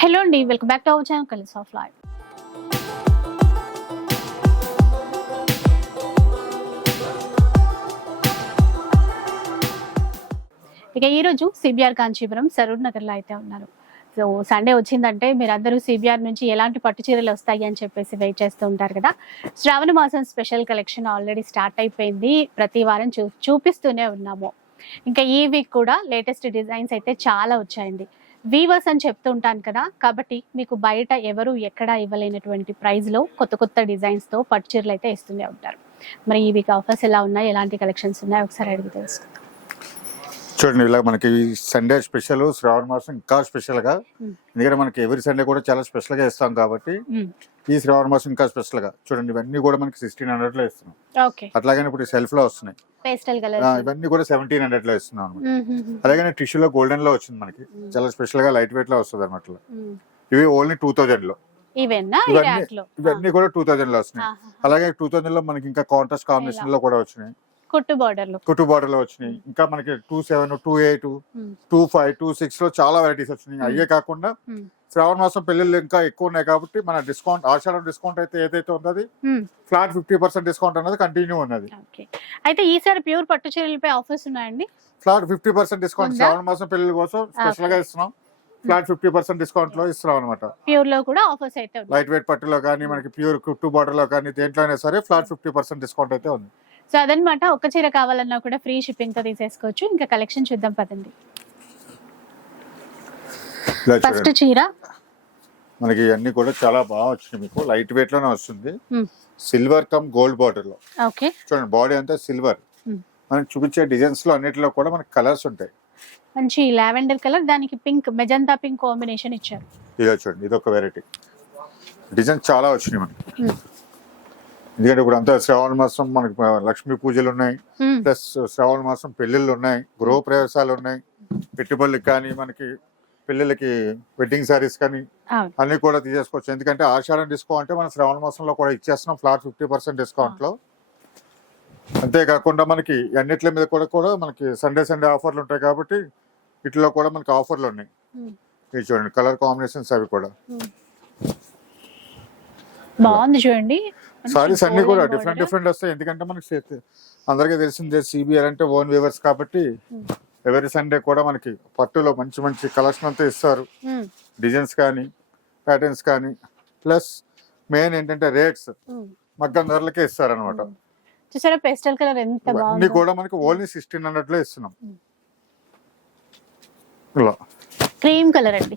Hello అండి welcome back to our channel కలిసి of life. ఇక ఈరోజు సిబిఆర్ కాంచీపురం సరూర్ నగర్లో అయితే ఉన్నారు. సో సండే వచ్చిందంటే మీరందరూ సిబిఆర్ నుంచి ఎలాంటి పట్టు చీరలు వస్తాయి అని చెప్పేసి వెయిట్ చేస్తూ ఉంటారు కదా. శ్రావణ మాసం స్పెషల్ కలెక్షన్ ఆల్రెడీ స్టార్ట్ అయిపోయింది. ప్రతి వారం చూ చూపిస్తూనే ఉన్నాము. ఇంకా ఈ వీక్ కూడా లేటెస్ట్ డిజైన్స్ అయితే చాలా వచ్చాయండి. వీవర్స్ అని చెప్తూ ఉంటాను కదా కాబట్టి మీకు బయట ఎవరు ఎక్కడా ఇవ్వలేనటువంటి ప్రైస్లో కొత్త కొత్త డిజైన్స్తో పట్టు చీరలు అయితే ఇస్తూనే ఉంటారు. మరి ఈ వీక్ ఆఫర్స్ ఎలా ఉన్నాయి? ఎలాంటి కలెక్షన్స్ ఉన్నాయి? ఒకసారి అడిగి తెలుసుకుందాం. చూడండి ఇలా మనకి సండే స్పెషల్ శ్రావణ మాసం ఇంకా స్పెషల్గా మ్మ్. ఎందుకంటే మనకి ఎవరి సండే కూడా చాలా స్పెషల్గా ఇస్తాం కాబట్టి ఈ శ్రావణ మాసం ఇంకా స్పెషల్గా చూడండి ఇవన్నీ కూడా మనకి సిక్స్టీన్ హండ్రెడ్లో ఇస్తున్నాం. ఓకే. అట్లాగనే ఇప్పుడు సెల్ఫ్లో వస్తున్నాయి. ఇవన్నీ కూడా సెవెంటీన్ హండ్రెడ్లో ఇస్తున్నాం అనమాట అలాగే టిష్యూలో గోల్డెన్లో వచ్చింది మనకి. చాలా స్పెషల్గా లైట్ వెయిట్లో వస్తుంది అనమాట ఇవి ఓన్లీ టూ థౌజండ్లో ఇవన్నీ- కూడా టూ థౌజండ్లో వస్తున్నాయి. అలాగే టూ థౌజండ్లో మనకి ఇంకా కాంట్రాస్ట్ కాంబినేషన్లో కూడా వచ్చినాయి. కుట్టు బార్డర్లో కుటు బార్డర్లో వచ్చినాయి ఇంకా మనకి two seven two eight. Two five two సిక్స్లో చాలా వెరైటీస్ వచ్చినాయి. అయ్యే కాకుండా. శ్రావణ మాసం పెళ్ళిళ్ళు ఇంకా ఎక్కువ ఉన్నాయి కాబట్టి మన డిస్కౌంట్ ఆషాఢం డిస్కౌంట్ అయితే ఏదైతే ఉన్నది. ఫ్లాట్ ఫిఫ్టీ పర్సెంట్ డిస్కౌంట్ అనేది కంటిన్యూ ఉన్నది. అయితే ఈసారి ప్యూర్ పట్టు చీరలపై ఆఫర్స్ ఉన్నాయండి? Flat fifty percent discount? Shravana మాసం పెళ్ళిళ్ళ కోసం స్పెషల్గా ఇస్తున్నాం. ఫ్లాట్ ఫిఫ్టీ పర్సెంట్ డిస్కౌంట్లో ఇస్తున్నాం అనమాట ప్యూర్లో కూడా ఆఫర్స్ అయితే లైట్ వెయిట్ పట్టులో కానీ మనకి ప్యూర్ కుట్టు బార్డర్లో కానీ దేంట్లో అయినా సరే ఫ్లాట్ ఫిఫ్టీ పర్సెంట్ డిస్కౌంట్ అయితే ఉంది. సో అదనమాట ఒక్క చీర కావాలన్నా కూడా ఫ్రీ షిప్పింగ్తో తీసేసుకోవచ్చు. ఇంకా కలెక్షన్ చూద్దాం పదండి. ఫస్ట్ చీర. మనకి ఇవన్నీ కూడా చాలా బాగా వచ్చినాయి మీకు. లైట్ వెయిట్లోనే వస్తుంది. సిల్వర్ కమ్ గోల్డ్ బార్డర్లో. ఓకే. చూడండి బాడీ అంతా సిల్వర్ మ్మ్. మనకి చూపించే డిజైన్స్లో అన్నిటిలో కూడా మనకి కలర్స్ ఉంటాయి. మంచి లావెండర్ కలర్ దానికి పింక్ మెజంతా పింక్ కాంబినేషన్ ఇచ్చారు. ఇలా చూడండి ఇది ఒక వెరైటీ డిజైన్ చాలా వచ్చినాయి మనకి. మ్మ్. ఎందుకంటే ఇప్పుడు అంతా శ్రావణ మాసం మనకి లక్ష్మీ పూజలు ఉన్నాయి. ప్లస్ శ్రావణ మాసం పెళ్ళిళ్ళు ఉన్నాయి. గృహ ప్రవేశాలు ఉన్నాయి. పెట్టుబడులకు కానీ మనకి పెళ్ళిళ్ళకి వెడ్డింగ్ సారీస్ కానీ అన్ని కూడా తీసేసుకోవచ్చు. ఎందుకంటే ఆషాఢం డిస్కౌంట్ అంటే మనం శ్రావణ మాసంలో కూడా ఇచ్చేస్తున్నాం. ఫ్లాట్ ఫిఫ్టీ పర్సెంట్ డిస్కౌంట్లో అంతేకాకుండా మనకి అన్నిట్ల మీద కూడా కూడా మనకి సండే సండే ఆఫర్లు ఉంటాయి కాబట్టి వీటిలో కూడా మనకి ఆఫర్లు ఉన్నాయి. ఇది చూడండి కలర్ కాంబినేషన్స్ అవి కూడా. బాగుంది చూడండి. సారీస్ అన్ని కూడా డిఫరెంట్. డిఫరెంట్ వస్తాయి. ఎందుకంటే మనకి అందరికీ తెలిసిందే సిబిఆర్ అంటే ఓన్ వేవర్స్ కాబట్టి. ఎవరి సండే కూడా మనకి పట్టులో మంచి మంచి కలెక్షన్ అంతా ఇస్తారు. డిజైన్స్ కానీ ప్యాటర్న్స్ కానీ ప్లస్ మెయిన్ ఏంటంటే రేట్స్. మగ్గం ధరలకే ఇస్తారు అనమాట చూసారా పేస్టల్ కలర్ ఎంత బాగుంది? కూడా మనకి ఓన్లీ సిక్స్టీన్ హండ్రెడ్లో ఇస్తున్నాం ఇలా. క్రీమ్ కలర్ అండి.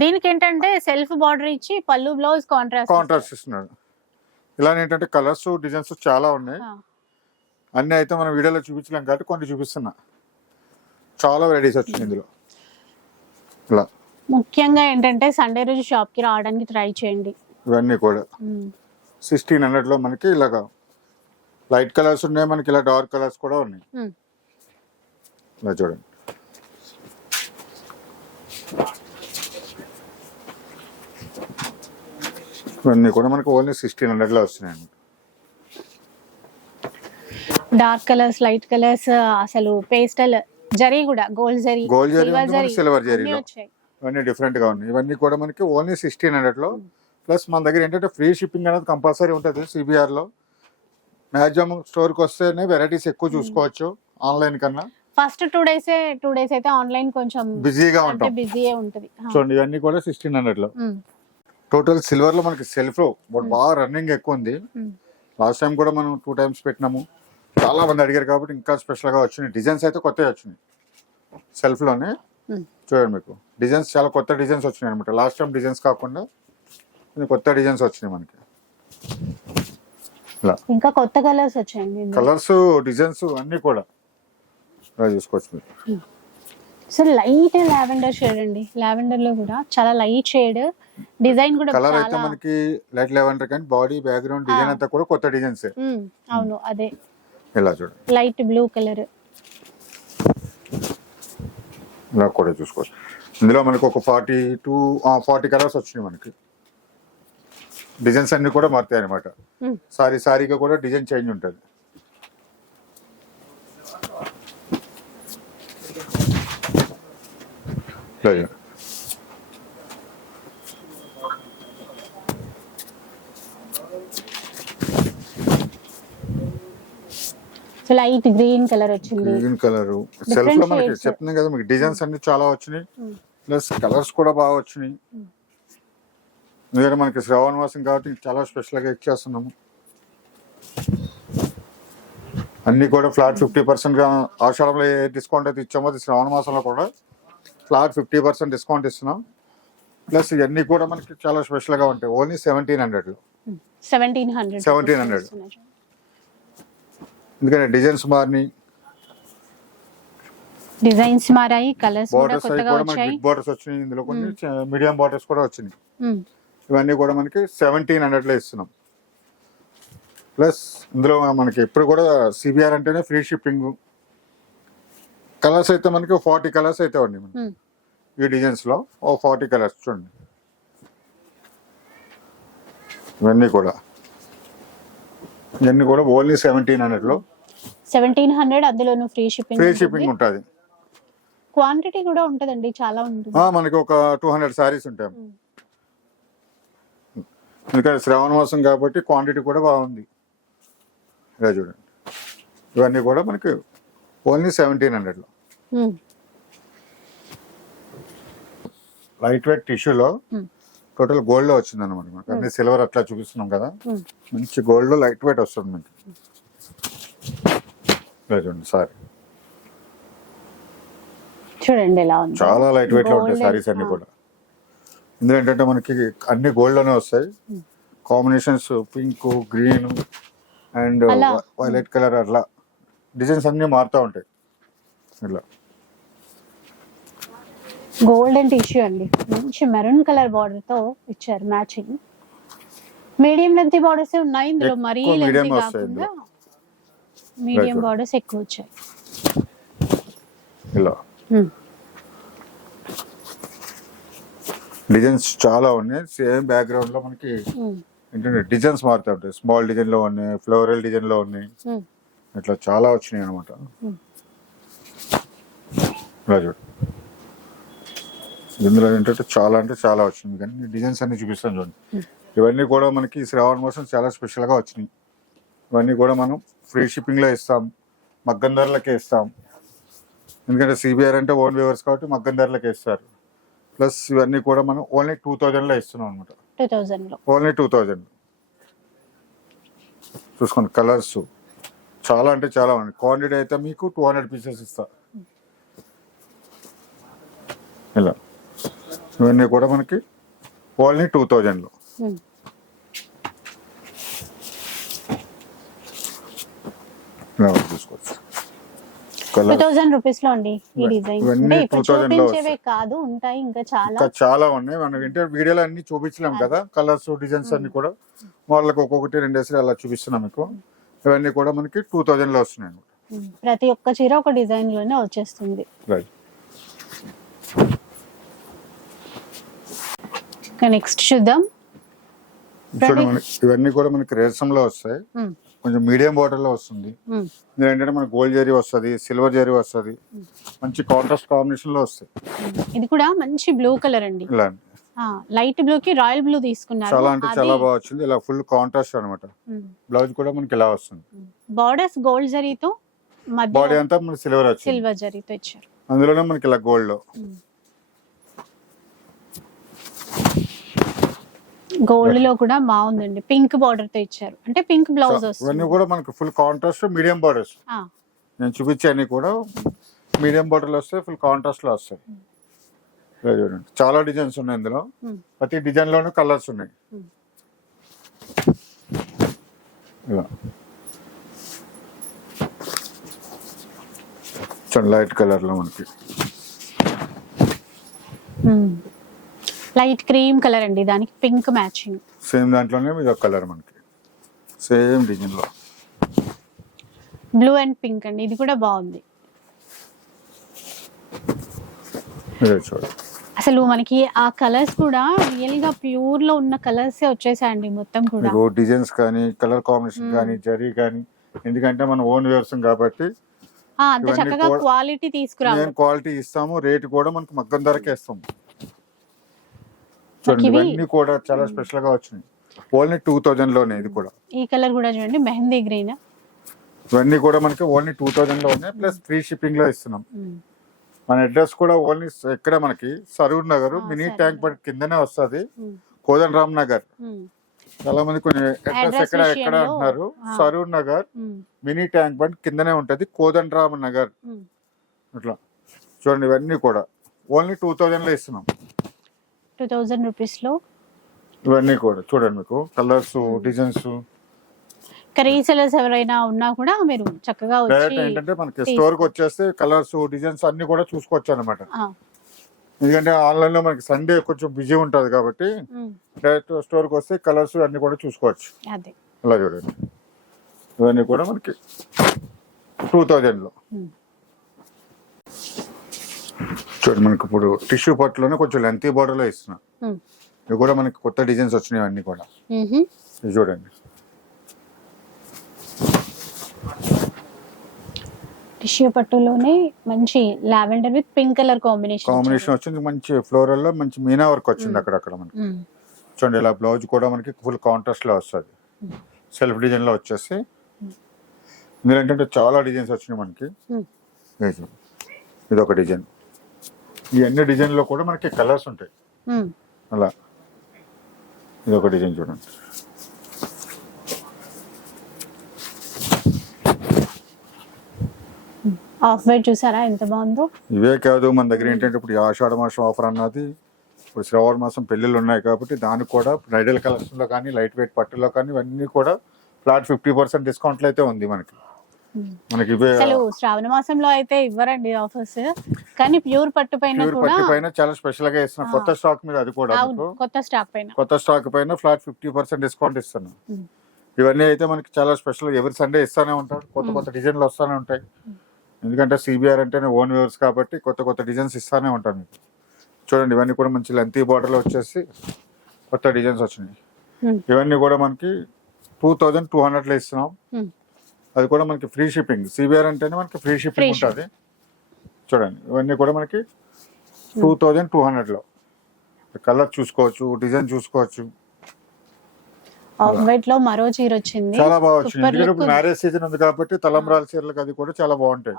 దీనికి ఏంటంటే సెల్ఫ్ బార్డర్ ఇచ్చి పళ్ళు బ్లౌజ్ కాంట్రాస్ట్ కాంట్రాస్ట్ ఇస్తున్నాడు. ఇలా ఏంటంటే కలర్స్ డిజైన్స్ చాలా ఉన్నాయి. అన్ని అయితే మనం వీడియోలో చూపించలేం కాబట్టి కొన్ని చూపిస్తున్నా. చాలా వెరైటీస్ వచ్చినాయి ఇందులో. ఇలా. ముఖ్యంగా ఏంటంటే సండే రోజు షాప్కి రావడానికి ట్రై చేయండి. ఇవన్నీ కూడా. సిక్స్టీన్ హండ్రెడ్లో మనకి ఇలాగా లైట్ కలర్స్ ఉన్నాయి మనకి ఇలా డార్క్ కలర్స్ కూడా ఉన్నాయి. ఇలా చూడండి. ఇవన్నీ కూడా మనకి ఓన్లీ సిక్స్టీన్ హండ్రెడ్లో వస్తున్నాయి డార్క్ కలర్స్ లైట్ కలర్స్ అసలు పేస్టల్ జరీ కూడా gold zari gold zari silver వచ్చాయి. ఇవన్నీ డిఫరెంట్గా ఉన్నాయి. ఇవన్నీ కూడా మనకి ఓన్లీ సిక్స్టీన్ హండ్రెడ్లో ప్లస్ మన దగ్గర ఏంటంటే ఫ్రీ షిప్పింగ్ అనేది కంపల్సరీ ఉంటుంది సిబిఆర్లో మ్యాక్సిమం స్టోర్కి వస్తేనే వెరైటీస్ ఎక్కువ చూసుకోవచ్చు ఆన్లైన్ కన్నా. First two days two days అయితే ఆన్లైన్ కొంచెం బిజీగా అంటే ఉంటాం. బిజీయే ఉంటది. చూడండి ఇవన్నీ కూడా సిక్స్టీన్ హండ్రెడ్లో మ్మ్. టోటల్ సిల్వర్లో మనకి సెల్ఫ్లో బాగా రన్నింగ్ ఎక్కువ ఉంది. లాస్ట్ టైం కూడా మనం టూ టైమ్స్ పెట్టినాము. చాలా మంది అడిగారు కాబట్టి ఇంకా స్పెషల్గా వచ్చినాయి. డిజైన్స్ అయితే కొత్తవి వచ్చినాయి. సెల్ఫ్లోనే మ్మ్. చూడండి మీకు. డిజైన్స్ చాలా కొత్త డిజైన్స్ వచ్చినాయి అనమాట లాస్ట్ టైం డిజైన్స్ కాకుండా కొత్త డిజైన్స్ వచ్చినాయి మనకి. ఇంకా కొత్త కలర్స్ వచ్చాయండి. కలర్స్ డిజైన్స్ అన్ని కూడా. చూసుకోవచ్చు మీరు. సో లైట్ లావెండర్ షేడ్ అండి. లావెండర్లో కూడా చాలా లైట్ షేడ్ డిజైన్ కూడా కలర్ అయితే మనకి లైట్ లెవెండర్ కానీ బాడీ బ్యాక్గ్రౌండ్ డిజైన్ అంతా కూడా కొత్త డిజైన్స్. అవును అదే. ఇలా చూడండి లైట్ బ్లూ కలర్ ఇలా కూడా చూసుకోవచ్చు. ఇందులో మనకు ఒక ఫార్టీ టూ ఫార్టీ కలర్స్ వచ్చినాయి మనకి. డిజైన్స్ అన్ని కూడా మారుతాయి అనమాట. సారీ సారీగా కూడా డిజైన్ చేంజ్ ఉంటుంది. Pleasure. లైట్ గ్రీన్ కలర్ వచ్చింది. గ్రీన్ కలర్ సెల్ఫ్లో మనకి చెప్తున్నాం కదా మీకు డిజైన్స్ అన్ని చాలా వచ్చినాయి. ప్లస్ కలర్స్ కూడా బాగా వచ్చినాయి. ఎందుకంటే మనకి శ్రావణ మాసం కాబట్టి చాలా స్పెషల్గా ఇచ్చేస్తున్నాము. అన్ని కూడా ఫ్లాట్ ఫిఫ్టీ పర్సెంట్గా ఆషాఢంలో ఏ డిస్కౌంట్ అయితే ఇచ్చామో అది శ్రావణ మాసంలో కూడా ఫ్లాట్ ఫిఫ్టీ పర్సెంట్ డిస్కౌంట్ ఇస్తున్నాం. ప్లస్ ఇవన్నీ కూడా మనకి చాలా స్పెషల్గా ఉంటాయి. Only seventeen hundred seventeen hundred 1700. ఎందుకంటే డిజైన్స్ మారినాయి. డిజైన్స్ మారాయి కలర్స్ కూడా బార్డర్స్ కూడా మనకి బిగ్ బార్డర్స్ వచ్చినాయి. ఇందులో కొన్ని మీడియం బార్డర్స్ కూడా వచ్చినాయి. ఉమ్, ఇవన్నీ కూడా మనకి సెవెంటీన్ హండ్రెడ్లో ఇస్తున్నాం. ప్లస్ ఇందులో మనకి ఎప్పుడు కూడా సిబిఆర్ అంటేనే ఫ్రీ షిప్పింగ్ కలర్స్ అయితే మనకి ఫార్టీ కలర్స్ అయితే ఉన్నాయి మనకి. ఉమ్. ఈ డిజైన్స్లో ఓ ఫార్టీ కలర్స్ చూడండి. ఇవన్నీ కూడా. ఇవన్నీ కూడా ఓన్లీ సెవెంటీన్ హండ్రెడ్లో. సెవెంటీన్ హండ్రెడ్ అందులోను ఫ్రీ షిప్పింగ్ ఫ్రీ షిప్పింగ్ ఉంటుంది. క్వాంటిటీ కూడా ఉంటదండి చాలా ఉంటుంది. మనకి ఒక టూ హండ్రెడ్ శారీస్ ఉంటాయి. ఎందుకంటే శ్రావణ మాసం కాబట్టి క్వాంటిటీ కూడా బాగుంది. ఇలా చూడండి. ఇవన్నీ కూడా మనకి ఓన్లీ సెవెంటీన్ హండ్రెడ్లో లైట్ వెయిట్ టిష్యూలో టోటల్ గోల్డ్లో వచ్చింది అనమాట మనకి. అన్ని సిల్వర్ అట్లా చూపిస్తున్నాం కదా. మంచి గోల్డ్లో లైట్ వెయిట్ వస్తుంది మనకి. చూడండి సారీ. చూడండి ఎలా ఉంది. చాలా లైట్ వెయిట్లో ఉంటాయి సారీస్ అన్ని. కూడా. ఇందులో ఏంటంటే మనకి అన్ని గోల్డ్లోనే వస్తాయి combinations pink green and. Violet colour అట్లా. డిజైన్స్ అన్ని మారుతూ ఉంటాయి. ఇట్లా గోల్డెన్ టిష్యూ అండి. మంచి మెరూన్ కలర్ బార్డర్తో ఇచ్చారు మ్యాచింగ్. మీడియం లెంత్ బార్డర్స్ ఉన్నాయి ఇందులో మరీ లెంత్ కాకుండా మీడియం. బార్డర్స్ ఎక్కువ వచ్చాయి. ఇలా. డిజైన్స్ చాలా ఉన్నాయి. సేమ్ బ్యాక్గ్రౌండ్లో మనకి ఏంటంటే డిజైన్స్ మారుతూ ఉంటాయి. స్మాల్ డిజైన్లో ఉన్నాయి ఫ్లోరల్ డిజైన్లో ఉన్నాయి ఇట్లా చాలా వచ్చినాయి అనమాట. ఇలా చూడు. ఇందులో ఏంటంటే చాలా అంటే చాలా వచ్చింది. కానీ డిజైన్స్ అన్ని చూపిస్తాను చూడండి. ఇవన్నీ కూడా మనకి శ్రావణ మాసం చాలా స్పెషల్గా వచ్చినాయి. ఇవన్నీ కూడా మనం ఫ్రీ షిప్పింగ్లో ఇస్తాం. మగ్గం ధరలకే ఇస్తాం. ఎందుకంటే సిబిఆర్ అంటే ఓన్ వ్యూవర్స్ కాబట్టి మగ్గం ధరలకే ఇస్తారు. ప్లస్ ఇవన్నీ కూడా మనం ఓన్లీ టూ థౌజండ్లో ఇస్తున్నాం అనమాట ఓన్లీ టూ థౌజండ్ చూసుకోండి కలర్స్ చాలా అంటే చాలా ఉన్నాయి. క్వాంటిటీ అయితే మీకు టూ హండ్రెడ్ పీసెస్ ఇస్తా. ఇలా. ఇవన్నీ కూడా మనకి ఓన్లీ టూ థౌజండ్లో. చూసుకోవచ్చు టూ థౌజండ్ రూపీస్లో అండి ఈ డిజైన్స్. ఇవన్నీ అంటే ఇప్పుడు 2000 లో చూపించేవే కాదు ఉంటాయి ఇంకా చాలా. చాలా ఉన్నాయి. మనం ఏంటంటే వీడియోలో అన్ని చూపించలేం కదా. కలర్స్ డిజైన్స్ అన్ని కూడా వాళ్ళకి ఒక్కొక్కటి రెండేసి అలా చూపిస్తున్నాం మీకు. ఇవన్నీ కూడా మనకి టూ థౌజండ్లో వస్తున్నాయి అన్నమాట ఉమ్, ప్రతి ఒక్క చీర ఒక డిజైన్లోనే వచ్చేస్తుంది. రైట్ ఇంకా నెక్స్ట్ చూద్దాం. చూడండి మనకి ఇవన్నీ కూడా మనకి రేసంలో వస్తాయి. ఉమ్, కొంచెం మీడియం బార్డర్లో వస్తుంది ఇందులో ఏంటంటే మనకి గోల్డ్ జరీ వస్తుంది సిల్వర్ జరీ వస్తుంది. మంచి కాంట్రాస్ట్ కాంబినేషన్లో వస్తాయి. ఇది కూడా మంచి బ్లూ కలర్ అండి. ఇలా లైట్ బ్లూ కి రాయల్ బ్లూ తీసుకున్నారు. చాలా అంటే చాలా బాగా వచ్చింది. ఇలా ఫుల్ కాంట్రాస్ట్ అనమాట బ్లౌజ్ కూడా మనకి ఇలా వస్తుంది. బార్డర్స్ గోల్డ్ జరీతో బాడీ మధ్య అంతా మనకి సిల్వర్ వచ్చింది. సిల్వర్ జరీతో ఇచ్చారు. అందులోనే మనకి ఇలా గోల్డ్లో. గోల్డ్లో కూడా బాగుందండి. పింక్ బార్డర్తో ఇచ్చారు. అంటే పింక్ బ్లౌజ్ ఇవన్నీ కూడా మనకి ఫుల్ కాంట్రాస్ట్ మీడియం బార్డర్స్ నేను చూపించే అన్ని కూడా మీడియం బార్డర్లో వస్తాయి ఫుల్ కాంట్రాస్ట్లో వస్తాయి. ఇలా చూడండి. చాలా డిజైన్స్ ఉన్నాయి ఇందులో. ఉమ్, ప్రతి డిజైన్ లోనూ కలర్స్ ఉన్నాయి. లైట్ కలర్లో మనకి. లైట్ క్రీమ్ కలర్ అండి దానికి పింక్ మ్యాచింగ్. సేమ్ దాంట్లోనే ఇది ఒక కలర్ మనకి. సేమ్ డిజైన్లో. బ్లూ అండ్ పింక్ అండి ఇది కూడా బాగుంది. అసలు మనకి ఆ కలర్స్ కూడా రియల్గా ప్యూర్లో ఉన్న కలర్స్ వచ్చేసాయండి మొత్తం కూడా. డిజైన్స్ కానీ కలర్ కాంబినేషన్. కానీ జరీ కానీ ఎందుకంటే మనం ఓన్ వ్యవసాయం కాబట్టి ఆ, అంత చక్కగా క్వాలిటీ తీసుకురావు మేము క్వాలిటీ ఇస్తాము రేట్ కూడా మనకి మగ్గం ధరకే ఇస్తాము. చూడండి ఇవన్నీ కూడా చాలా స్పెషల్గా వచ్చినాయి. ఓన్లీ టూ థౌజండ్లోనే ఇది కూడా. ఈ కలర్ కూడా చూడండి మెహందీ గ్రీన్. ఇవన్నీ కూడా మనకి ఓన్లీ టూ థౌజండ్లో ఉన్నాయి ప్లస్ ఫ్రీ షిప్పింగ్లో ఇస్తున్నాం. మన అడ్రస్ కూడా ఓన్లీ ఎక్కడ మనకి? Saroor Nagar mini tank bund కిందనే వస్తుంది. కోదన్ రామ్ నగర్. చాలా మంది కొన్ని అడ్రస్ ఎక్కడ ఎక్కడ అంటున్నారు. Saroor Nagar. Mini tank bund కిందనే ఉంటది కోదన్ రామ్ నగర్. ఇట్లా చూడండి ఇవన్నీ కూడా. ఓన్లీ టూ థౌజండ్లో ఇస్తున్నాం. టూ థౌజండ్ రూపీస్లో ఇవన్నీ కూడా చూడండి మీకు కలర్స్ డిజైన్స్. ఇంకా రీసెలర్స్ ఎవరైనా ఉన్నా కూడా మీరు చక్కగా డైరెక్ట్ వచ్చి ఏంటంటే మనకి స్టోర్కి వచ్చేస్తే కలర్స్ డిజైన్స్ అన్ని కూడా చూసుకోవచ్చు అనమాట ఆ, ఎందుకంటే ఆన్లైన్లో మనకి సండే కొంచెం బిజీ ఉంటది కాబట్టి ఉమ్. డైరెక్ట్ స్టోర్కి వస్తే కలర్స్ అన్ని కూడా చూసుకోవచ్చు. అదే. అలా చూడండి. ఇవన్నీ కూడా మనకి టూ థౌజండ్లో. ఉమ్. చూడండి మనకి ఇప్పుడు టిష్యూ పట్టులోనే కొంచెం లెంతీ బోర్డర్లో ఇస్తున్నాం. ఇవి కూడా మనకి కొత్త డిజైన్స్ వచ్చినాయి అన్ని కూడా. చూడండి. టిష్యూ పట్టులోనే మంచి lavender with pink colour combination combination వచ్చింది. మంచి ఫ్లోరల్లో మంచి మీనా వర్క్ వచ్చింది అక్కడక్కడ మనకి. చూడండి ఇలా బ్లౌజ్ కూడా మనకి ఫుల్ కాంట్రాస్ట్లో వస్తుంది. సెల్ఫ్ డిజైన్లో వచ్చేసి ఇందులో ఏంటంటే చాలా డిజైన్స్ వచ్చినాయి మనకి. ఇది ఒక డిజైన్ ఈ అన్ని డిజైన్లో కూడా మనకి కలర్స్ ఉంటాయి. అలా. ఇది ఒక డిజైన్ చూడండి. ఆఫ్ వైట్ చూసారా? ఎంత బాగుందో. ఇవే కాదు మన దగ్గర ఏంటంటే ఇప్పుడు ఆషాఢ మాసం ఆఫర్ అన్నది ఇప్పుడు శ్రావణ మాసం పెళ్ళిళ్ళు ఉన్నాయి కాబట్టి దానికి కూడా బ్రైడల్ కలెక్షన్లో కానీ లైట్ వెయిట్ పట్టులో కానీ ఇవన్నీ కూడా ఫ్లాట్ ఫిఫ్టీ పర్సెంట్ డిస్కౌంట్లు అయితే ఉంది మనకి. మనకి అసలు శ్రావణ మాసంలో అయితే ఇవ్వరండి ఆఫర్స్. కానీ ప్యూర్ పట్టు పైన పట్టు పైన చాలా స్పెషల్గా ఇస్తున్నాం. కొత్త స్టాక్ మీద అది కూడా కొత్త స్టాక్ పైన. కొత్త స్టాక్ పైన ఫ్లాట్ ఫిఫ్టీ పర్సెంట్ డిస్కౌంట్ ఇస్తున్నాం. ఇవన్నీ అయితే మనకి చాలా స్పెషల్ ఎవరి సండే ఇస్తానే ఉంటారు. కొత్త కొత్త డిజైన్లు వస్తానే ఉంటాయి. ఎందుకంటే సిబిఆర్ అంటేనే ఓన్ వ్యూవర్స్ కాబట్టి కొత్త కొత్త డిజైన్స్ ఇస్తానే ఉంటాం మీకు. చూడండి ఇవన్నీ కూడా మంచి లెంతీ బార్డర్లో వచ్చేసి కొత్త డిజైన్స్ వచ్చినాయి. ఇవన్నీ కూడా మనకి టూ థౌజండ్ టూ హండ్రెడ్లో ఇస్తున్నాం. అది కూడా మనకి ఫ్రీ షిప్పింగ్. సిబిఆర్ అంటేనే మనకి ఫ్రీ షిప్పింగ్ ఉంటుంది. చూడండి ఇవన్నీ కూడా మనకి టూ థౌజండ్ టూ హండ్రెడ్లో కలర్ చూసుకోవచ్చు డిజైన్ చూసుకోవచ్చు. ఆఫ్ వైట్లో మరో చీర వచ్చింది. చాలా బాగా వచ్చింది. మ్యారేజ్ సీజన్ ఉంది కాబట్టి తలంబ్రాల చీరలకు అది కూడా చాలా బాగుంటాయి.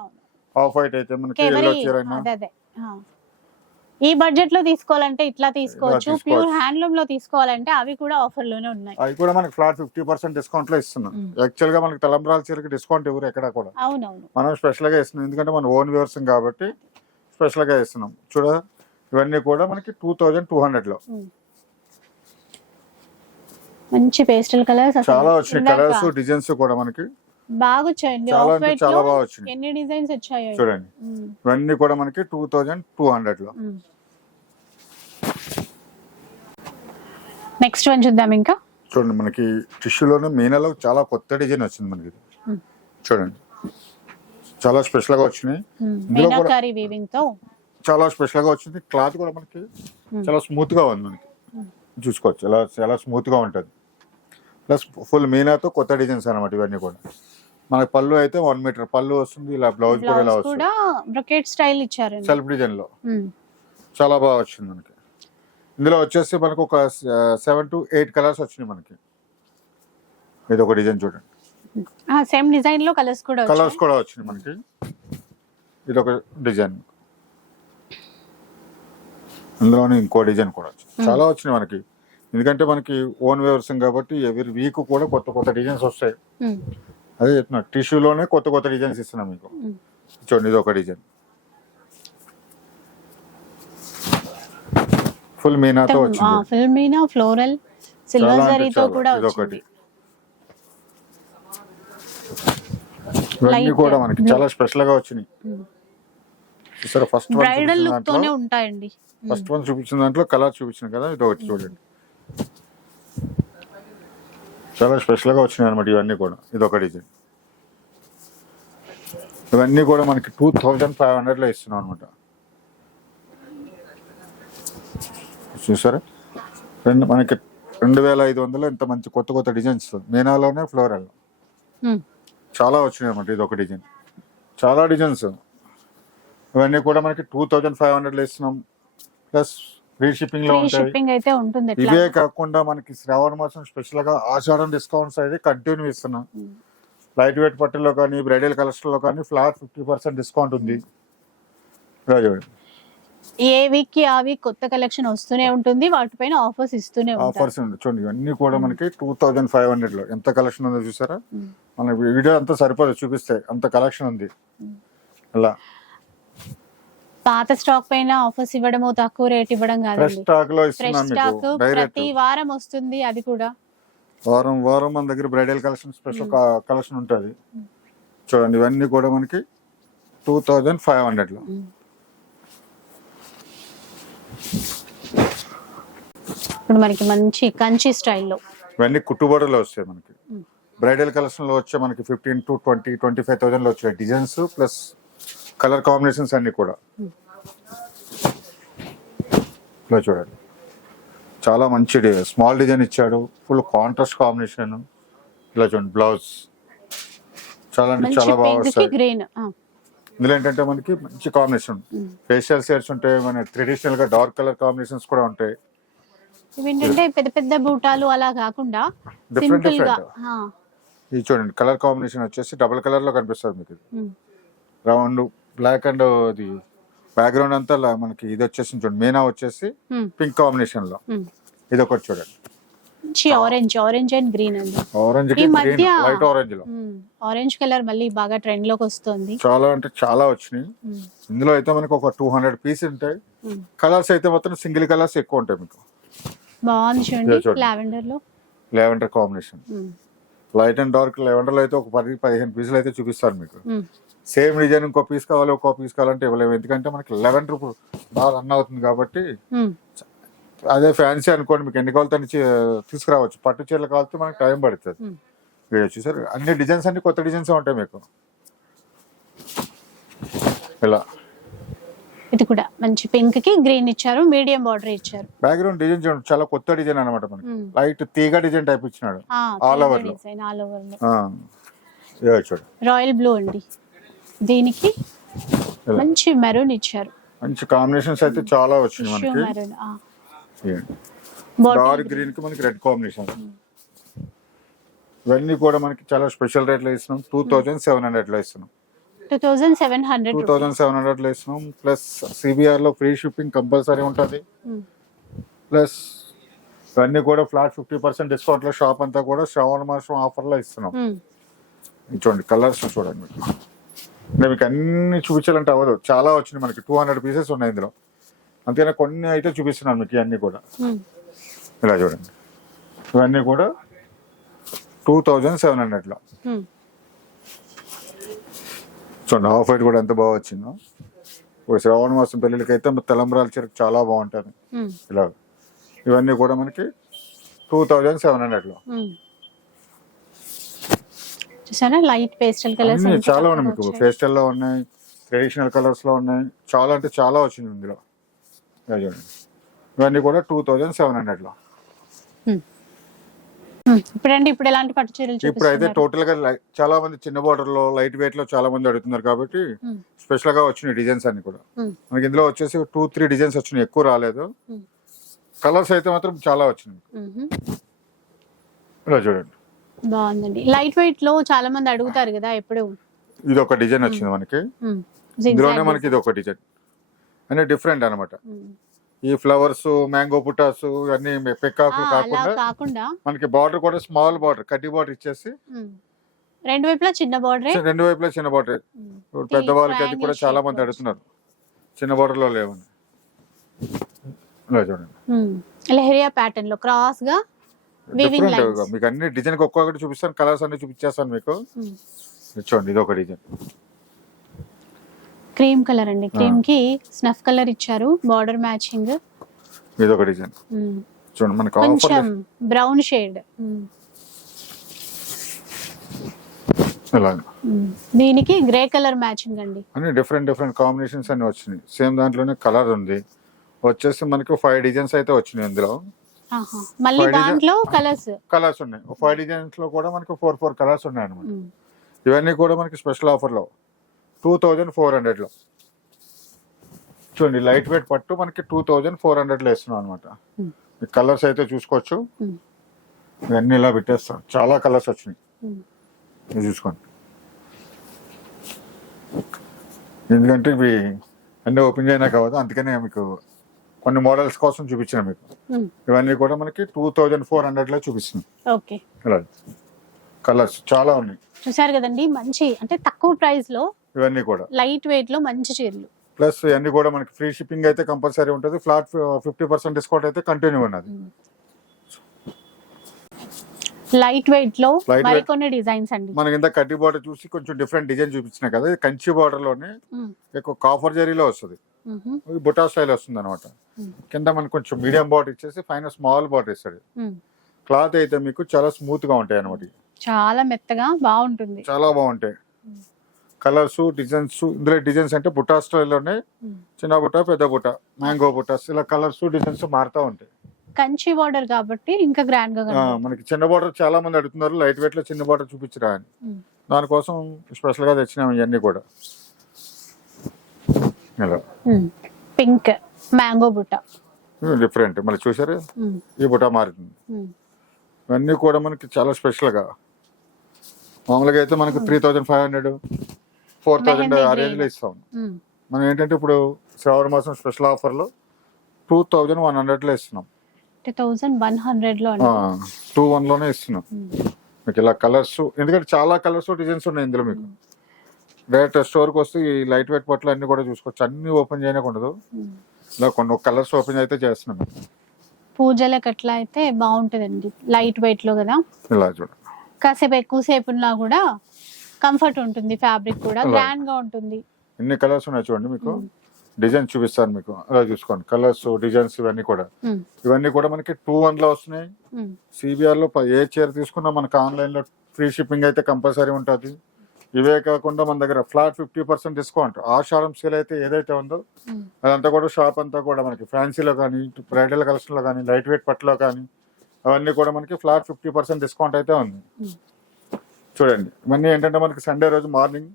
ఆఫ్ వైట్ అయితే మనకి ఎల్లో చీర అయినా. ఈ బడ్జెట్లో తీసుకోవాలంటే ఇట్లా తీసుకోవచ్చు. ప్యూర్ హ్యాండ్లూమ్లో తీసుకోవాలంటే అవి కూడా ఆఫర్లోనే ఉన్నాయి. అవి కూడా మనకి ఫ్లాట్ ఫిఫ్టీ పర్సెంట్ డిస్కౌంట్లో ఇస్తున్నాం. యాక్చువల్గా మనకి తలంబ్రాల చీరకి డిస్కౌంట్ ఎవరు ఎక్కడ కూడా. అవునవును. మనం స్పెషల్గా ఇస్తున్నాం. ఎందుకంటే మన ఓన్ వ్యూవర్స్ కాబట్టి స్పెషల్గా ఇస్తున్నాం. చూడ ఇవన్నీ కూడా మనకి టూ థౌజండ్ టూ హండ్రెడ్లో. మంచి పేస్టల్ కలర్స్ చాలా వచ్చినాయి. కలర్స్ డిజైన్స్ కూడా మనకి. బాగా వచ్చాయండి చాలా అంటే బాగా వచ్చినాయి. ఎన్ని డిజైన్స్ వచ్చాయో. చూడండి. ఇవన్నీ కూడా మనకి టూ థౌజండ్ టూ హండ్రెడ్లో. నెక్స్ట్ వన్ చూద్దాం ఇంకా. చూడండి మనకి టిష్యూలోనే మీనాలో చాలా కొత్త డిజైన్ వచ్చింది మనకి. మ్మ్. చూడండి. చాలా స్పెషల్గా వచ్చినాయి. మీనాకారి వీవింగ్తో. చాలా స్పెషల్గా వచ్చింది. క్లాత్ కూడా మనకి మ్మ్. చాలా స్మూత్గా ఉంది మనకి. చూసుకోవచ్చు. చాలా చాలా స్మూత్గా ఉంటుంది. ప్లస్ ఫుల్ మీనాతో కొత్త డిజైన్స్ అనమాట ఇవన్నీ కూడా. మనకి పళ్ళు అయితే వన్ మీటర్ పళ్ళు వస్తుంది ఇలా బ్లౌజ్ కూడా ఇలా వస్తుంది. స్టైల్ సెల్ఫ్ డిజైన్లో. చాలా బాగా వచ్చింది మనకి. ఇందులో వచ్చేసి మనకు ఒక సెవెన్ టు ఎయిట్ కలర్స్ వచ్చినాయి మనకి. ఇది ఒక డిజైన్ చూడండి సేమ్ డిజైన్లో కలర్స్ కూడా కలర్స్ కూడా వచ్చినాయి మనకి. ఇది ఒక డిజైన్ అందులోనే ఇంకో డిజైన్ కూడా వచ్చింది. చాలా వచ్చినాయి మనకి. ఎందుకంటే మనకి ఓన్ వ్యవసాయం కాబట్టి ఎవరి వీక్ కూడా కొత్త కొత్త డిజైన్స్ వస్తాయి. అదే చెప్తున్నా టిష్యూలోనే కొత్త కొత్త డిజైన్స్ ఇస్తున్నాం మీకు. చూడండి ఇది ఒక డిజైన్ ఫుల్ మీనాతో వచ్చింది. ఫిల్మీనా ఫ్లోరల్ సిల్వర్ జరీతో. కూడా ఇది ఒకటి వచ్చింది. ఇవన్నీ కూడా మనకి. చాలా స్పెషల్గా వచ్చినాయి. చూసారా ఫస్ట్ బ్రైడల్ లుక్ తోనే ఉంటాయండి. ఫస్ట్ వన్ చూపించిన దాంట్లో కలర్ చూపించిన కదా ఇది ఒకటి చూడండి. చాలా స్పెషల్గా వచ్చినాయి అనమాట ఇవన్నీ కూడా. ఇది. ఒక డిజైన్ ఇవన్నీ కూడా మనకి టూ థౌజండ్ ఫైవ్ హండ్రెడ్లో ఇస్తున్నాం అనమాట చూసారా? రెండు మనకి రెండు వేల ఐదు వందలు ఇంత మంచి కొత్త కొత్త డిజైన్స్ మీనాలోనే ఫ్లోరల్ చాలా వచ్చినాయి అనమాట ఇది ఒక డిజైన్. చాలా డిజైన్స్. ఇవన్నీ కూడా మనకి టూ థౌజండ్ ఫైవ్ హండ్రెడ్ ఇస్తున్నాం. ప్లస్ ఫ్రీ షిప్పింగ్లో ఉంటాయి ఇవే కాకుండా మనకి శ్రావణ మాసం స్పెషల్గా ఆషాఢం డిస్కౌంట్స్ అయితే కంటిన్యూ ఇస్తున్నాం. లైట్ వెయిట్ పట్టుల్లో కానీ బ్రైడల్ కలర్స్లో కానీ ఫ్లాట్ ఫిఫ్టీ పర్సెంట్ డిస్కౌంట్ ఉంది. చూడండి ఏ వీక్కి ఆ వీక్ కొత్త కలెక్షన్ వస్తూనే ఉంటుంది. వాటిపైన ఆఫర్స్ ఇస్తూనే ఆఫర్స్ చూడండి ఇవన్నీ కూడా మనకి టూ థౌజండ్ ఫైవ్ హండ్రెడ్లో. ఎంత కలెక్షన్ ఉందో చూసారా. మన వీడియో అంతా సరిపోదు చూపిస్తే. అంత కలెక్షన్ ఉంది. ఇలా పాత స్టాక్ పైన ఆఫర్స్ ఇవ్వడము తక్కువ రేట్ ఇవ్వడం ఫ్రెష్ కాదండి స్టాక్లో స్టాక్ ప్రతి వారం వస్తుంది అది కూడా. వారం వారం మన దగ్గర బ్రైడల్ కలెక్షన్ స్పెషల్ కలెక్షన్ ఉంటుంది. చూడండి ఇవన్నీ కూడా మనకి టూ థౌజండ్ ఫైవ్ హండ్రెడ్లో. ఉమ్. ఇప్పుడు మనకి మంచి కంచి స్టైల్లో. ఇవన్నీ కుట్టుబడులో వస్తాయి మనకి. బ్రైడల్ కలెక్షన్లో వచ్చే మనకి fifteen to twenty twenty five థౌసండ్లో వచ్చే డిజైన్స్ ప్లస్ కలర్ కాంబినేషన్స్ అన్ని కూడా. ఇలా చూడండి. చాలా మంచి స్మాల్ డిజైన్ ఇచ్చాడు. ఫుల్ కాంట్రాస్ట్ కాంబినేషన్ ఇలా చూడండి బ్లౌజ్ చాలా అంటే చాలా బాగా వస్తాయి. ఇందులో ఏంటంటే మనకి మంచి కాంబినేషన్ ఫేషియల్ షేడ్స్ ఉంటాయి మన ట్రెడిషనల్గా డార్క్ కలర్ కాంబినేషన్స్ కూడా ఉంటాయి. ఇవి ఏంటంటే పెద్ద పెద్ద బూటాలు అలా కాకుండా డిఫరెంట్ సింపుల్గా డిఫరెంట్ ఆ, ఇది చూడండి కలర్ కాంబినేషన్ వచ్చేసి డబుల్ కలర్లో కనిపిస్తుంది మీకు ఇది. ఉమ్, రౌండ్ బ్లాక్ అండ్ ఇది బ్యాక్గ్రౌండ్ అంతా లా- మనకి ఇది వచ్చేసి చూడండి మీనా వచ్చేసి ఉమ్, పింక్ కాంబినేషన్లో. ఉమ్. ఇది ఒకటి చూడండి. మంచి ఆరెంజ్ ఆరెంజ్ అండ్ గ్రీన్ అండి. ఆరెంజ్ ఈ మధ్య లైట్ ఆరెంజ్లో. ఆరెంజ్ కలర్ మళ్ళీ బాగా ట్రెండ్లోకి వస్తుంది. చాలా అంటే చాలా వచ్చినాయి. ఇందులో అయితే మనకి ఒక టూ హండ్రెడ్ పీస్ ఉంటాయి. కలర్స్ అయితే మాత్రం సింగిల్ కలర్స్ ఎక్కువ ఉంటాయి మీకు. బాగుంది చూడండి. లావెండర్లో. Lavender combination light and dark లెవెండర్లో అయితే ఒక పది పదిహేను పీసులు అయితే చూపిస్తారు మీకు. సేమ్ డిజైన్ ఇంకో పీస్ కావాలి ఒక్కో పీస్ కావాలంటే ఇవ్వలేము ఎందుకంటే మనకి లెవెన్ రూపీస్ బాగా రన్ అవుతుంది కాబట్టి అదే ఫ్యాన్సీ అనుకోండి మీకు ఎన్ని కావాలితే తీసుకురావచ్చు. పట్టు చీరలు కావాలంటే మనకి టైం పడుతుంది. వీడియో చూసారు అన్ని డిజైన్స్ అన్ని కొత్త డిజైన్స్ ఉంటాయి మీకు. ఇలా. ఇది కూడా మంచి పింక్కి గ్రీన్ ఇచ్చారు మీడియం బార్డర్ ఇచ్చారు. బ్యాక్గ్రౌండ్ డిజైన్ చూడండి చాలా కొత్త డిజైన్ అనమాట మనకి. లైట్ తీగ డిజైన్ టైప్ ఇచ్చినాడు. All over లో. డిజైన్ ఆల్ ఓవర్లో. చూడు. రాయల్ బ్లూ అండి. దీనికి. మంచి మెరూన్ ఇచ్చారు. మంచి కాంబినేషన్స్ అయితే చాలా టిష్యూ మనకి. మెరూన్ డార్క్ గ్రీన్కి మనకి రెడ్ కాంబినేషన్ ఇవన్నీ కూడా మనకి చాలా స్పెషల్ రేట్లో ఇస్తున్నాం. టూ థౌజండ్ సెవెన్ హండ్రెడ్లో ఇస్తున్నాం. Two thousand seven hundred two thousand seven హండ్రెడ్లో ఇస్తున్నాం. ప్లస్ సిబిఆర్లో ఫ్రీ షిప్పింగ్ కంపల్సరీ ఉంటుంది. ప్లస్ ఇవన్నీ కూడా ఫ్లాట్ ఫిఫ్టీ పర్సెంట్ డిస్కౌంట్లో షాప్ అంతా కూడా శ్రావణ మాసం ఆఫర్లో ఇస్తున్నాం ఇది చూడండి కలర్స్ చూడండి. మీకు అన్ని చూపించాలంటే అవ్వదు. చాలా వచ్చినాయి మనకి. టూ హండ్రెడ్ పీసెస్ ఉన్నాయి ఇందులో. అంతేనా? కొన్ని అయితే చూపిస్తున్నాను మీకు అన్ని కూడా. ఇలా చూడండి. ఇవన్నీ కూడా టూ థౌజండ్ సెవెన్ హండ్రెడ్లో. చూడండి హాఫ్ వైట్ కూడా ఎంత బాగా వచ్చిందో. ఇప్పుడు శ్రావణ మాసం పెళ్ళిళ్ళకి అయితే తెలంబరాల చీర చాలా బాగుంటుంది. ఇలా. ఇవన్నీ కూడా మనకి టూ థౌజండ్ సెవెన్ హండ్రెడ్లో. చూసారా? లైట్ పేస్టల్ కలర్స్ చాలా ఉన్నాయి మీకు. ఫేస్టల్లో ఉన్నాయి ట్రెడిషనల్ కలర్స్లో ఉన్నాయి. చాలా అంటే చాలా వచ్చింది ఇందులో. చూడండి ఇవన్నీ కూడా టూ థౌజండ్ సెవెన్ హండ్రెడ్లో ఇప్పుడండి ఇప్పుడు ఎలాంటి పట్టు చీరలు ఇప్పుడు అయితే టోటల్గా చాలా మంది చిన్న బార్డర్లో లైట్ వెయిట్లో చాలా మంది అడుగుతున్నారు కాబట్టి. స్పెషల్గా వచ్చినాయి డిజైన్స్ అన్ని కూడా. మనకి ఇందులో వచ్చేసి టూ త్రీ డిజైన్స్ వచ్చినాయి ఎక్కువ రాలేదు. కలర్స్ అయితే మాత్రం చాలా వచ్చినాయి. ఇలా చూడండి. బాగుందండి. లైట్ వెయిట్లో చాలా మంది అడుగుతారు కదా ఎప్పుడు? ఇది ఒక డిజైన్ వచ్చింది మనకి. ఇందులోనే మనకి ఇది ఒక డిజైన్. అంటే డిఫరెంట్ అన్నమాట. మ్మ్. ఈ ఫ్లవర్స్ మ్యాంగో పుటాస్ ఇవన్నీ పెక్కాకు కాకుండా కాకుండా మనకి బార్డర్ కూడా స్మాల్ బార్డర్ కడ్డీ బార్డర్ ఇచ్చేసి. రెండు వైపులా చిన్న బార్డరే? రెండు వైపులా చిన్న బార్డర్. ఇప్పుడు పెద్దవాళ్ళకి అది కూడా చాలా మంది అడుగుతున్నారు. చిన్న బార్డర్లో లేవని చూడండి. లెహరియా ప్యాటర్న్లో క్రాస్గా. మీకు అన్ని డిజైన్ ఒక్కొక్కటి చూపిస్తాను కలర్స్ అన్ని చూపించేస్తాను మీకు. చూడండి ఇది ఒక డిజైన్. క్రీమ్ కలర్ అండి. క్రీమ్కి స్నఫ్ కలర్ ఇచ్చారు. Border matching. ఇది ఒక డిజైన్ చూడండి మనకి ఆఫర్ కొంచెం బ్రౌన్ షేడ్. దీనికి గ్రే కలర్ మ్యాచింగ్ అండి. అన్ని డిఫరెంట్ డిఫరెంట్ కాంబినేషన్స్ అన్ని వచ్చినాయి. సేమ్ దాంట్లోనే కలర్ ఉంది. వచ్చేసి మనకి ఫైవ్ డిజైన్స్ అయితే వచ్చినాయి ఇందులో. మళ్ళీ దాంట్లో కలర్స్. కలర్స్ ఉన్నాయి. ఫైవ్ డిజైన్స్లో కూడా మనకి ఫోర్ ఫోర్ కలర్స్ ఉన్నాయి అనమాట ఇవన్నీ కూడా మనకి స్పెషల్ ఆఫర్లో. టూ థౌజండ్ ఫోర్ హండ్రెడ్లో. చూడండి లైట్ వెయిట్ పట్టు మనకి టూ థౌజండ్ ఫోర్ హండ్రెడ్లో వేస్తున్నాం అనమాట కలర్స్ అయితే చూసుకోవచ్చు. ఇవన్నీ ఇలా పెట్టేస్తాం. చాలా కలర్స్ వచ్చినాయి. ఇది చూసుకోండి. ఎందుకంటే ఇవి అన్నీ ఓపెన్ చేయనా కాదు అందుకనే మీకు కొన్ని మోడల్స్ కోసం చూపించిన మీకు. ఇవన్నీ కూడా మనకి టూ థౌజండ్ ఫోర్ హండ్రెడ్లో చూపిస్తుంది కలర్స్ చాలా ఉన్నాయి. చూసారు కదండి మంచి అంటే తక్కువ ప్రైస్లో ఇవన్నీ కూడా. లైట్ వెయిట్లో మంచి చీరలు. ప్లస్ ఇవన్నీ కూడా మనకి ఫ్రీ షిప్పింగ్ అయితే కంపల్సరీ ఉంటుంది. ఫ్లాట్ ఫిఫ్టీ పర్సెంట్ డిస్కౌంట్ అయితే కంటిన్యూ ఉన్నది. లైట్ వెయిట్లో. మరికొన్ని డిజైన్స్ అండి. మనకి ఇంత కడ్డీ బార్డర్ చూసి కొంచెం డిఫరెంట్ డిజైన్ చూపించిన కదా ఇది కంచి బార్డర్లోనే ఎక్కువ కాఫర్ జరీలో వస్తుంది. బుటా స్టైల్ వస్తుంది అనమాట కింద మనకి కొంచెం మీడియం బార్డర్ ఇచ్చేసి పైన స్మాల్ బార్డర్ ఇస్తాడు. క్లాత్ అయితే మీకు చాలా స్మూత్గా ఉంటాయి అనమాట చాలా మెత్తగా బాగుంటుంది. చాలా బాగుంటాయి. కలర్స్ డిజైన్స్ ఇందులో డిజైన్స్ అంటే బుటా స్టైల్లోనే. చిన్న బుట్ట పెద్ద బుట్ట మ్యాంగో బుటాస్ ఇలా కలర్స్ డిజైన్స్ మారుతూ ఉంటాయి. కంచి బార్డర్ కాబట్టి ఇంకా గ్రాండ్గా. మనకి చిన్న బార్డర్ చాలా మంది అడుగుతున్నారు లైట్ వెయిట్లో చిన్న బార్డర్ చూపించరా అని. దానికోసం స్పెషల్గా తెచ్చినాం ఇవన్నీ కూడా. పింక్ మ్యాంగో బుట్ట. డిఫరెంట్. మళ్ళీ చూసారు ఈ బుట్ట మారుతుంది. ఇవన్నీ కూడా మనకి చాలా స్పెషల్గా మామూలుగా అయితే మనకి three thousand five hundred four mehndi ఆ. రేంజ్లో ఇస్తాం. మనం ఏంటంటే ఇప్పుడు శ్రావణ మాసం స్పెషల్ ఆఫర్లో టూ థౌజండ్ వన్ హండ్రెడ్లో ఇస్తున్నాం థౌసండ్ వన్ హండ్రెడ్లో అండి టూ వన్లోనే ఇస్తున్నాం. మీకు ఇలా కలర్స్ ఎందుకంటే చాలా కలర్స్ డిజైన్స్ ఉన్నాయి ఇందులో మీకు. డైరెక్ట్ స్టోర్కి వస్తే ఈ లైట్ వెయిట్ పట్లు అన్ని కూడా చూసుకోవచ్చు. అన్ని ఓపెన్ ఉమ్. ఇలా కొన్ని కలర్స్ ఓపెన్ అయితే చేస్తున్నాం. పూజలకు అట్లా అయితే బాగుంటుందండి. లైట్ వెయిట్లో కదా. ఇలా చూడండి కాసేపు ఎక్కువసేపు ఉన్నా కూడా కంఫర్ట్ ఉంటుంది ఫ్యాబ్రిక్ కూడా. గ్రాండ్గా ఉంటుంది. ఎన్ని కలర్స్ ఉన్నాయి చూడండి మీకు. డిజైన్ చూపిస్తాను మీకు. అలా చూసుకోండి. కలర్స్ డిజైన్స్ ఇవన్నీ కూడా. ఉమ్, ఇవన్నీ కూడా మనకి టూ వన్లో వస్తున్నాయి. ఉమ్, సిబిఆర్లో ఏ చీర తీసుకున్నా మనకి ఆన్లైన్లో ఫ్రీ షిప్పింగ్ అయితే కంపల్సరీ ఉంటుంది. ఇవే కాకుండా మన దగ్గర flat fifty percent discount. Ashadam sale అయితే ఏదైతే ఉందో. అదంతా కూడా షాప్ అంతా కూడా మనకి ఫ్యాన్సీలో కానీ బ్రైడల్ కలెక్షన్లో కానీ లైట్ వెయిట్ పట్టులో కానీ అవన్నీ కూడా మనకి ఫ్లాట్ ఫిఫ్టీ పర్సెంట్ డిస్కౌంట్ అయితే ఉంది. Hmm. చూడండి. ఇవన్నీ ఏంటంటే మనకి సండే రోజు మార్నింగ్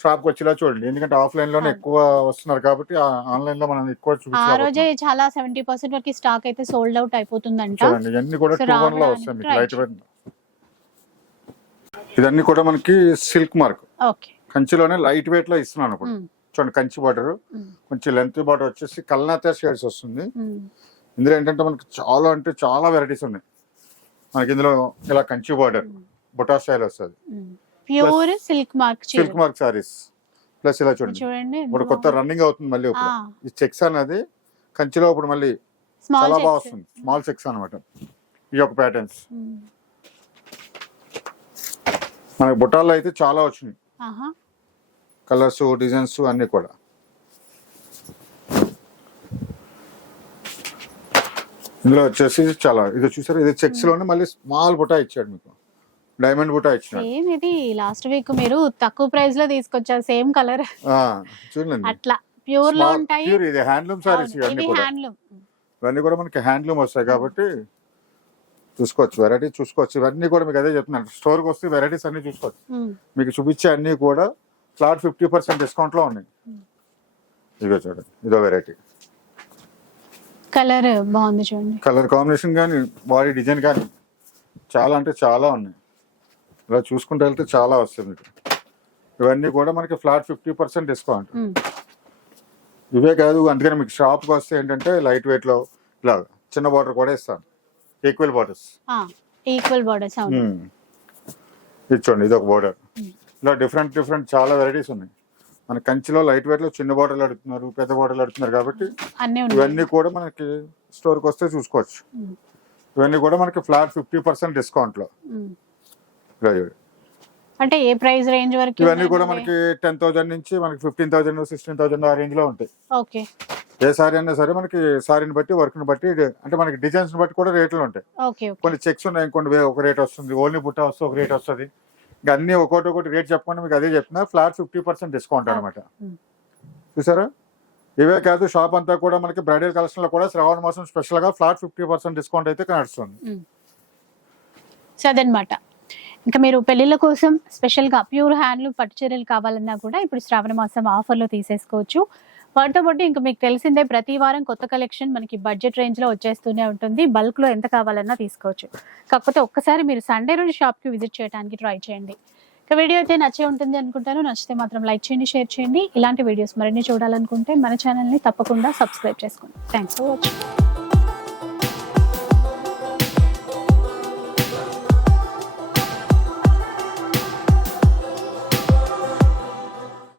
షాప్కి వచ్చేలా చూడండి. ఎందుకంటే ఆఫ్లైన్లోనే. ఎక్కువ వస్తున్నారు కాబట్టి ఆన్లైన్లో మనం ఎక్కువ ఆ రోజే చాలా సెవెంటీ పర్సెంట్ వరకు స్టాక్ అయితే సోల్డ్ అవుట్ అయిపోతుందంట. చూడండి ఇవన్నీ కూడా టూ వన్లో వస్తాయి మీకు లైట్ వెయిట్ ఇదన్నీ కూడా మనకి సిల్క్ మార్క్ కంచిలోనే లైట్ వెయిట్లో ఇస్తున్నాను ఇప్పుడు ఉమ్, చూడండి కంచి బార్డర్ ఉమ్, కొంచెం లెంత్ బార్డర్ వచ్చేసి కల్నాత షేడ్స్ వస్తుంది. ఉమ్. ఇందులో ఏంటంటే మనకి చాలా అంటే చాలా వెరైటీస్ ఉన్నాయి. మనకి ఇందులో ఇలా కంచి బార్డర్ బుటా స్టైల్ వస్తుంది. Pure silk mark silk mark saris. Plus ఇలా చూడండి. చూడండి ఇప్పుడు కొత్త రన్నింగ్ అవుతుంది మళ్ళీ ఇప్పుడు. ఈ చెక్స్ అనేది కంచిలో ఇప్పుడు మళ్ళీ చాలా బాగా వస్తుంది. స్మాల్ చెక్స్ అన్నమాట. ఈ యొక్క ప్యాటర్న్స్ మనకి బుట్టాల్లో అయితే చాలా వచ్చినాయి. కలర్స్ డిజైన్స్ అన్ని కూడా. ఇందులో వచ్చేసి చాలా ఇది చూసారు? ఇది చెక్స్లోనే మళ్ళీ స్మాల్ బుటా ఇచ్చాడు మీకు. డైమండ్ బుటా ఇచ్చినాడు. సేమ్ ఇది లాస్ట్ వీక్ మీరు తక్కువ ప్రైస్లో తీసుకొచ్చారు సేమ్ కలర్. ఆ, చూడండి. అట్లా ప్యూర్లో ఉంటాయి. pure ఇది హ్యాండ్లూమ్ సారీస్ ఇవన్నీ హ్యాండ్లూమ్. ఇవన్నీ కూడా మనకి హ్యాండ్లూమ్ వస్తాయి కాబట్టి చూసుకోవచ్చు వెరైటీ చూసుకోవచ్చు. ఇవన్నీ కూడా మీకు అదే చెప్తున్నాను స్టోర్కి వస్తే వెరైటీస్ అన్ని చూసుకోవచ్చు. మీకు చూపించే అన్ని కూడా ఫ్లాట్ ఫిఫ్టీ పర్సెంట్ డిస్కౌంట్లో ఉన్నాయి. Hmm. ఇదో చూడండి ఇదో వెరైటీ. కలర్ బాగుంది చూడండి. కలర్ కాంబినేషన్ కానీ బాడీ డిజైన్ కానీ చాలా అంటే చాలా ఉన్నాయి. ఇలా చూసుకుంటూ వెళ్తే చాలా వస్తాయి మీకు ఇవన్నీ కూడా మనకి ఫ్లాట్ ఫిఫ్టీ పర్సెంట్ డిస్కౌంట్. ఇవే కాదు అందుకని మీకు షాప్కి వస్తే ఏంటంటే లైట్ వెయిట్లో ఇలా చిన్న బార్డర్ కూడా ఇస్తాను. ఈక్వల్ బార్డర్స్ ఈక్వల్ బార్డర్స్ అవును. ఇది ఒక బార్డర్. ఇలా డిఫరెంట్ డిఫరెంట్ చాలా వెరైటీస్ ఉన్నాయి. మన కంచిలో లైట్ వెయిట్లో చిన్న బార్డర్లు అడుగుతున్నారు పెద్ద బార్డర్లు అడుగుతున్నారు కాబట్టి ఇవన్నీ కూడా మనకి స్టోర్కి వస్తే చూసుకోవచ్చు. ఇవన్నీ కూడా మనకి ఫ్లాట్ ఫిఫ్టీ పర్సెంట్ డిస్కౌంట్లో అంటే ఏ ప్రైస్ రేంజ్ వరకు ఇవన్నీ కూడా? మనకి టెన్ థౌసండ్ నుంచి మనకి ఫిఫ్టీన్ థౌసండ్ సిక్స్టీన్ థౌసండ్ ఆ రేంజ్లో ఉంటాయి. ఓకే. ఏ సారీ అయినా సరే మనకి సారీని బట్టి వర్క్ని బట్టి అంటే మనకి డిజైన్స్ బట్టి కూడా రేట్లు ఉంటాయి. కొన్ని చెక్స్ ఉన్నాయి కొన్ని ఒక రేట్ వస్తుంది. ఓన్లీ బుట్ట వస్తే ఒక రేట్ వస్తుంది. ఇంకా అన్ని ఒకటి ఒకటి రేట్ చెప్పకుండా మీకు అదే చెప్తున్నా ఫ్లాట్ ఫిఫ్టీ పర్సెంట్ డిస్కౌంట్ అనమాట. చూసారా? ఇవే కాదు షాప్ అంతా కూడా మనకి బ్రైడల్ కలెక్షన్లో కూడా శ్రావణ మాసం స్పెషల్గా ఫ్లాట్ ఫిఫ్టీ పర్సెంట్ డిస్కౌంట్ అయితే నడుస్తుంది సో అదనమాట ఇంకా మీరు పెళ్ళిళ్ళ కోసం స్పెషల్గా ప్యూర్ హ్యాండ్లూమ్ పట్టు చీరలు కావాలన్నా కూడా ఇప్పుడు శ్రావణ మాసం ఆఫర్లో తీసేసుకోవచ్చు. వాటితో పాటు ఇంకా మీకు తెలిసిందే ప్రతి వారం కొత్త కలెక్షన్ మనకి బడ్జెట్ రేంజ్లో వచ్చేస్తూనే ఉంటుంది. బల్క్లో ఎంత కావాలన్నా తీసుకోవచ్చు. కాకపోతే ఒక్కసారి మీరు సండే రోజు షాప్కి విజిట్ చేయడానికి ట్రై చేయండి. ఇక వీడియో అయితే నచ్చే ఉంటుంది అనుకుంటాను. నచ్చితే మాత్రం లైక్ చేయండి షేర్ చేయండి. ఇలాంటి వీడియోస్ మరిన్ని చూడాలనుకుంటే మన ఛానల్ని తప్పకుండా సబ్స్క్రైబ్ చేసుకోండి. Thanks for watching.